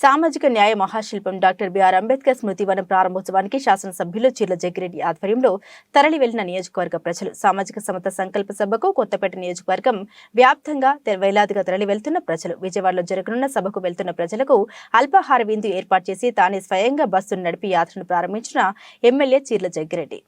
సామాజిక న్యాయ మహాశిల్పం డాక్టర్ బిఆర్ అంబేద్కర్ స్మృతివనం ప్రారంభోత్సవానికి శాసనసభ్యులు చీర్ల జగ్గిరెడ్డి ఆధ్వర్యంలో తరలి వెళ్ళిన నియోజకవర్గ ప్రజలు సామాజిక సమత సంకల్ప సభకు కొత్తపేట నియోజకవర్గం వ్యాప్తంగా వేలాదిగా తరలి వెళ్తున్న ప్రజలు విజయవాడలో జరగనున్న సభకు వెళ్తున్న ప్రజలకు అల్పాహార విందు ఏర్పాటు చేసి తానే స్వయంగా బస్సును నడిపి యాత్రను ప్రారంభించిన ఎమ్మెల్యే చీర్ల జగ్గిరెడ్డి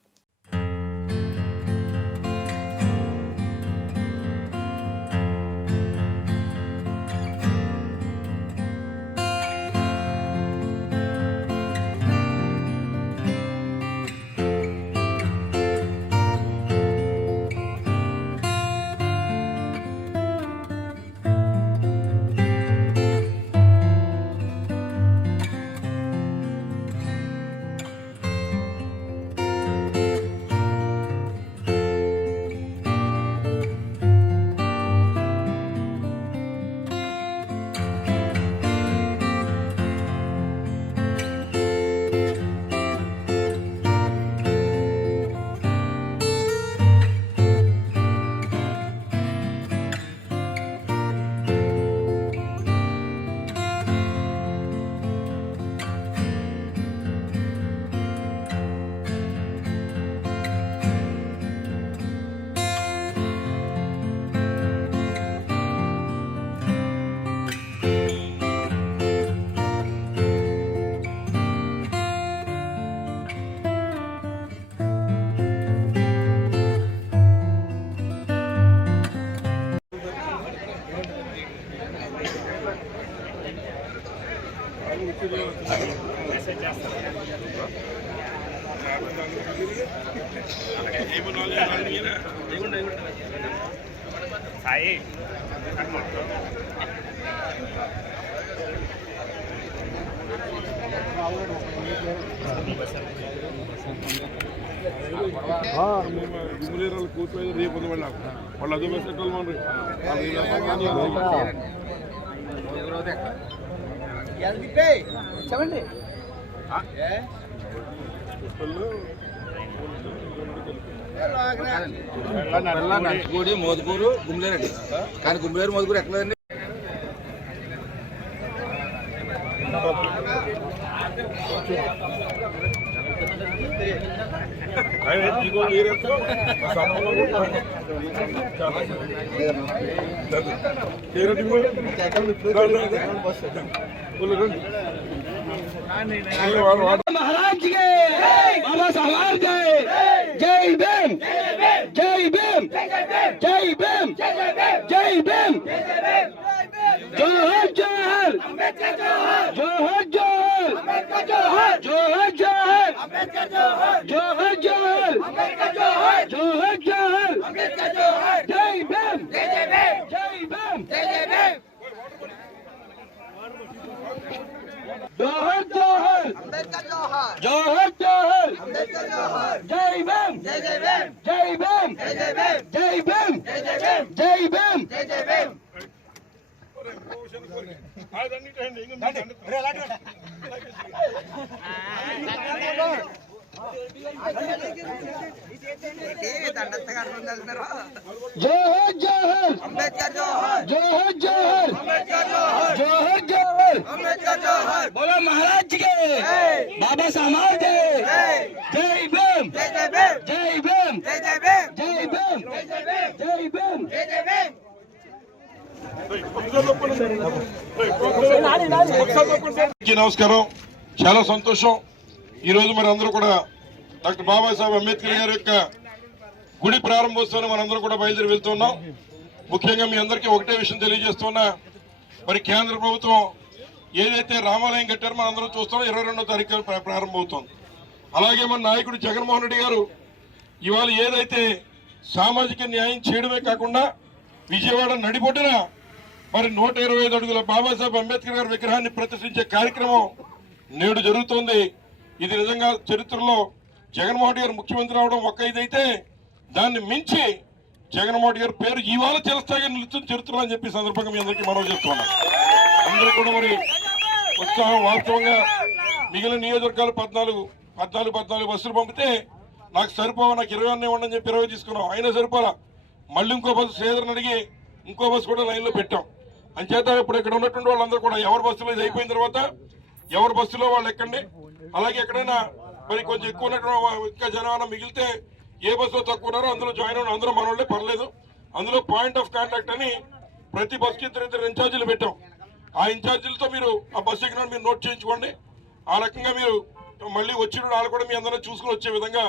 గుమరేరాలు కూర్చోయి రేపు ఉంది వాళ్ళ వాళ్ళు అదే మెసేజ్ మనరి నంచుకోడి మోదుకూరు గుమ్లేరండి కానీ గుమ్లేరు మోదుకూరు ఎక్కలేదండి महाराज की बाबा साहब जय जय भीम जय भीम जय भीम जय भीम जोहर जोहर जोहर जोहर जोहर जोहर जोहर जोहर जोहर जोहर जय भीम जय भीम जोहर जोहर जोहर जोहर जय भीम जय भीम जय भीम जय भीम जोहर जोहर जोहर जोहर जोहर जोहर बोलो महाराज के बाबा साहब నమస్కారం. చాలా సంతోషం. ఈరోజు మరి అందరూ కూడా డాక్టర్ బాబాసాహెబ్ అంబేద్కర్ గారి యొక్క గుడి ప్రారంభోత్సవాన్ని మనందరూ కూడా బయలుదేరి వెళ్తున్నాం. ముఖ్యంగా మీ అందరికీ ఒకటే విషయం తెలియజేస్తున్నా. మరి కేంద్ర ప్రభుత్వం ఏదైతే రామాలయం కట్టారో మనం అందరం చూస్తాం ఇరవై రెండో తారీఖు ప్ర- ప్రారంభమవుతోంది. అలాగే మన నాయకుడు జగన్మోహన్ రెడ్డి గారు ఇవాళ ఏదైతే సామాజిక న్యాయం చేయడమే కాకుండా విజయవాడ నడిబొడ్డున మరి నూట ఇరవై ఐదు అడుగుల బాబాసాహెబ్ అంబేద్కర్ గారి విగ్రహాన్ని ప్రతిష్ఠించే కార్యక్రమం నేడు జరుగుతోంది. ఇది నిజంగా చరిత్రలో జగన్మోహన్ గారు ముఖ్యమంత్రి అవడం ఒక్క ఇదైతే దాన్ని మించి జగన్మోహన్ గారి పేరు ఇవాళ చిరస్థాయిగా నిలుస్తుంది చరిత్రలో అని చెప్పి సందర్భంగా మీ అందరికీ మనవి చేస్తున్నాం అందరూ కూడా మరి ఉత్సాహం వాస్తవంగా మిగిలిన నియోజకవర్గాలు పద్నాలుగు పద్నాలుగు పద్నాలుగు బస్సులు పంపితే నాకు సరిపోవా నాకు ఇరవై అన్నీ ఉండని చెప్పి ఇరవై తీసుకున్నాం. అయినా సరిపోరా మళ్ళీ ఇంకో బస్సు శ్రీధరన్ అడిగి ఇంకో బస్సు కూడా లైన్లో పెట్టాం. అంచేత ఇప్పుడు ఇక్కడ ఉన్నటువంటి వాళ్ళందరూ కూడా ఎవరి బస్సులో ఇది అయిపోయిన తర్వాత ఎవరి బస్సులో వాళ్ళు ఎక్కండి? అలాగే ఎక్కడైనా మరి కొంచెం ఎక్కువ ఉన్నటువంటి ఇంకా జనాభా మిగిలితే ఏ బస్సులో తక్కువ ఉన్నారో అందులో జాయిన్ అవ్వడం. అందరూ మన పర్లేదు. అందులో పాయింట్ ఆఫ్ కాంటాక్ట్ అని ప్రతి బస్సుకి ఇద్దరు ఇద్దరు ఇన్ఛార్జీలు పెట్టాం. ఆ ఇన్ఛార్జీలతో మీరు ఆ బస్సు ఎక్కిన మీరు నోట్ చేయించుకోండి. ఆ రకంగా మీరు మళ్ళీ వచ్చిన వాళ్ళు కూడా మీ అందరూ చూసుకుని వచ్చే విధంగా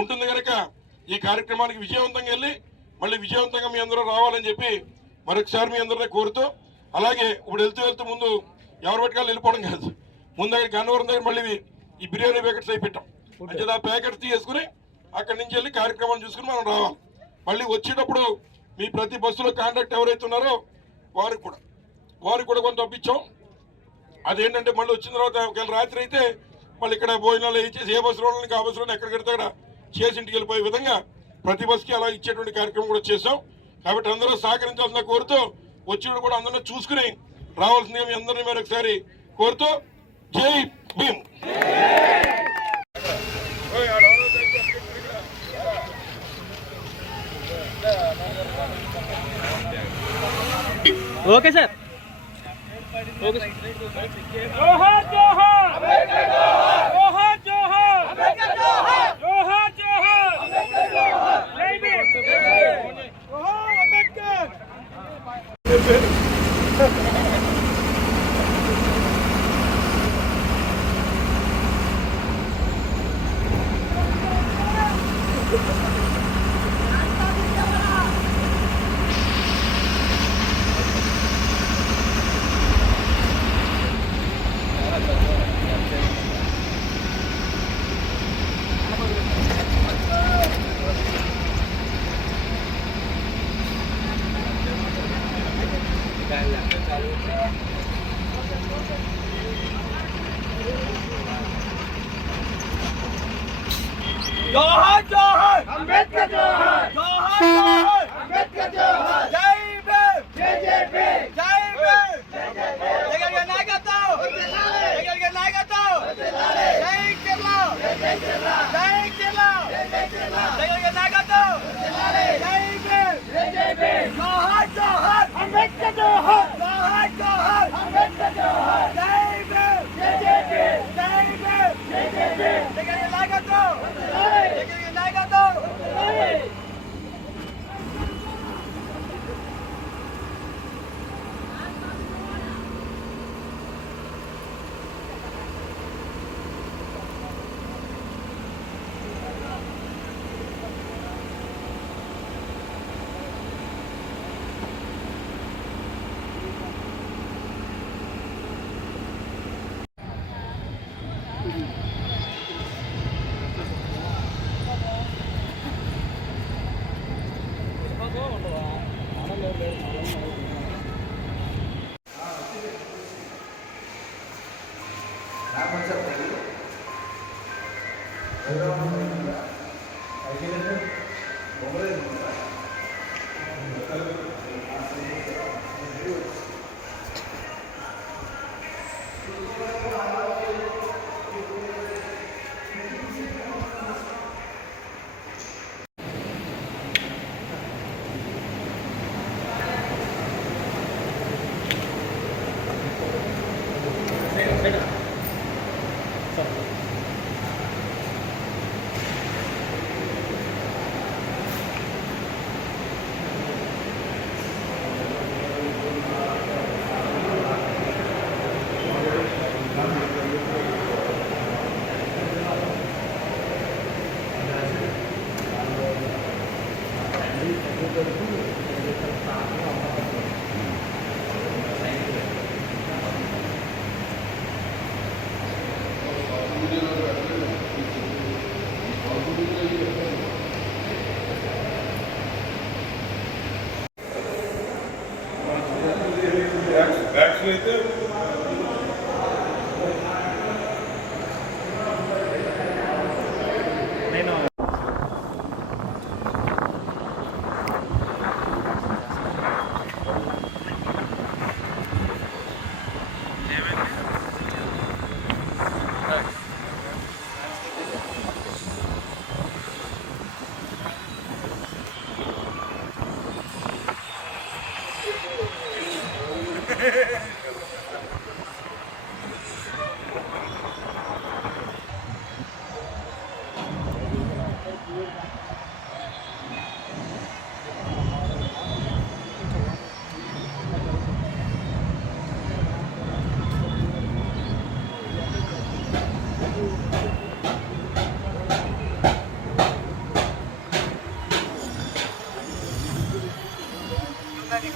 ఉంటుంది కనుక ఈ కార్యక్రమానికి విజయవంతంగా వెళ్ళి మళ్ళీ విజయవంతంగా మీ అందరూ రావాలని చెప్పి మరొకసారి మీ అందరినీ కోరుతూ అలాగే ఇప్పుడు వెళ్తూ వెళ్తూ ముందు ఎవరు పట్టుకాలు వెళ్ళిపోవడం కాదు. ముందు దగ్గర గన్నవరం దగ్గర మళ్ళీ ఈ బిర్యానీ ప్యాకెట్స్ అయి పెట్టాం. అంటే ఆ ప్యాకెట్స్ తీసుకుని అక్కడి నుంచి వెళ్ళి కార్యక్రమం చూసుకుని మనం రావాలి. మళ్ళీ వచ్చేటప్పుడు మీ ప్రతి బస్సులో కాంటాక్ట్ ఎవరైతే ఉన్నారో వారికి కూడా. వారికి కూడా కొంత పంపించాం అదేంటంటే మళ్ళీ వచ్చిన తర్వాత ఒకవేళ రాత్రి అయితే మళ్ళీ ఇక్కడ భోజనాలు ఇచ్చేసి ఏ బస్సులో ఆ బస్సులో ఎక్కడికి వెళ్తే అక్కడ చేసి ఇంటికి వెళ్ళిపోయే విధంగా ప్రతి బస్కి అలా ఇచ్చేటువంటి కార్యక్రమం కూడా చేసాం కాబట్టి అందరూ సహకరించాల్సిన కోరుతూ వచ్చిన కూడా అందరినీ చూసుకుని రావాల్సిందిగా మీ అందరినీ మీరు ఒకసారి కోరుతూ జై భీమ్. Okay sir. జోహార్! God. 나 먼저 보기. 내가 먼저 보기. 알겠는데? 먹어야 돼.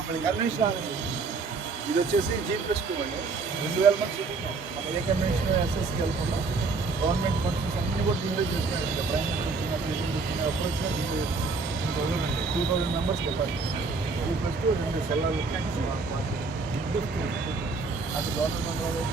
కన్వెన్షన్ ఇది వచ్చేసి జీ ప్లస్ టూ అండి రెండు వేల మంది చూపించాం మన ఏ కన్వెన్షన్ ఎస్ఎస్కి వెళ్కుండా గవర్నమెంట్ ఫంక్షన్స్ అన్ని కూడా దీనిలో చేస్తున్నాయి prime minister approach two thousand members చెప్పాలి జీ ప్లస్ టూ రెండు సెల్లార్లు అటు గవర్నమెంట్ వాళ్ళు